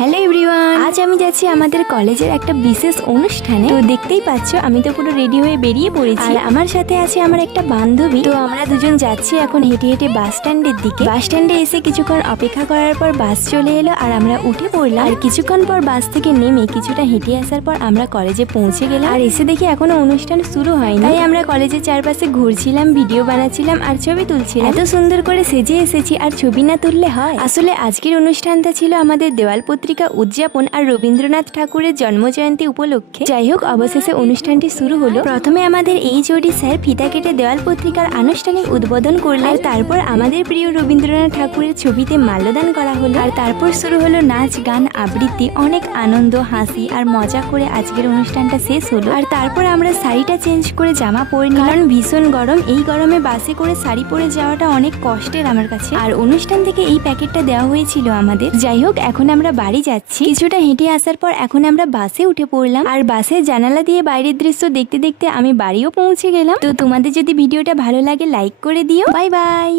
Hello everyone, আজ আমি যাচ্ছি আমাদের কলেজের একটা বিশেষ অনুষ্ঠানে। তো দেখতেই পাচ্ছ আমি তো পুরো রেডি হয়ে বেরিয়ে পড়েছি। আর আমার সাথে আছে আমার একটা বান্ধবী। তো আমরা দুজন যাচ্ছি এখন হেঁটে হেঁটে বাস স্ট্যান্ডের দিকে। বাস স্ট্যান্ডে এসে কিছুক্ষণ অপেক্ষা করার পর বাস চলে এলো আর আমরা উঠে পড়লাম। আর কিছুক্ষণ পর বাস থেকে নেমে কিছুটা হেঁটে আসার পর আমরা কলেজে পৌঁছে গেলাম। আর এসে দেখি এখনো অনুষ্ঠান শুরু হয়নি, তাই আমরা কলেজের চারপাশে ঘুরছিলাম, ভিডিও বানাচ্ছিলাম আর ছবি তুলছিলাম। এত সুন্দর করে সেজে এসেছি, আর ছবি না তুললে হয়? আসলে আজকের অনুষ্ঠানটা ছিল আমাদের দেওয়াল পত্রিকা উদযাপন আর রবীন্দ্রনাথ ঠাকুরের জন্মজয়ন্তী উপলক্ষে। যাই হোক, অবশেষে অনুষ্ঠানটি শুরু হলো। প্রথমে আমাদের এইচওডি স্যার ফিতা কেটে দেওয়াল পত্রিকার আনুষ্ঠানিক উদ্বোধন করলেন। তারপর আমাদের প্রিয় রবীন্দ্রনাথ ঠাকুরের ছবিতে মাল্যদান করা হলো। আর তারপর শুরু হলো নাচ, গান, আবৃত্তি। অনেক আনন্দ, হাসি আর মজা করে আজকের অনুষ্ঠানটা শেষ হলো। আর তারপর আমরা শাড়িটা চেঞ্জ করে জামা পরে নিলাম, কারণ ভীষণ গরম। এই গরমে বাসে করে শাড়ি পরে যাওয়াটা অনেক কষ্টের আমার কাছে। আর অনুষ্ঠান থেকে এই প্যাকেটটা দেওয়া হয়েছিল আমাদের। যাই হোক, এখন আমরা বাড়ি যাচ্ছি। কিছুটা হেঁটে আসার পর এখন আমরা বাসে উঠে পড়লাম। আর বাসের জানালা দিয়ে বাইরের দৃশ্য দেখতে দেখতে আমি বাড়িও পৌঁছে গেলাম। তো তোমাদের যদি ভিডিওটা ভালো লাগে লাইক করে দিও। Bye bye.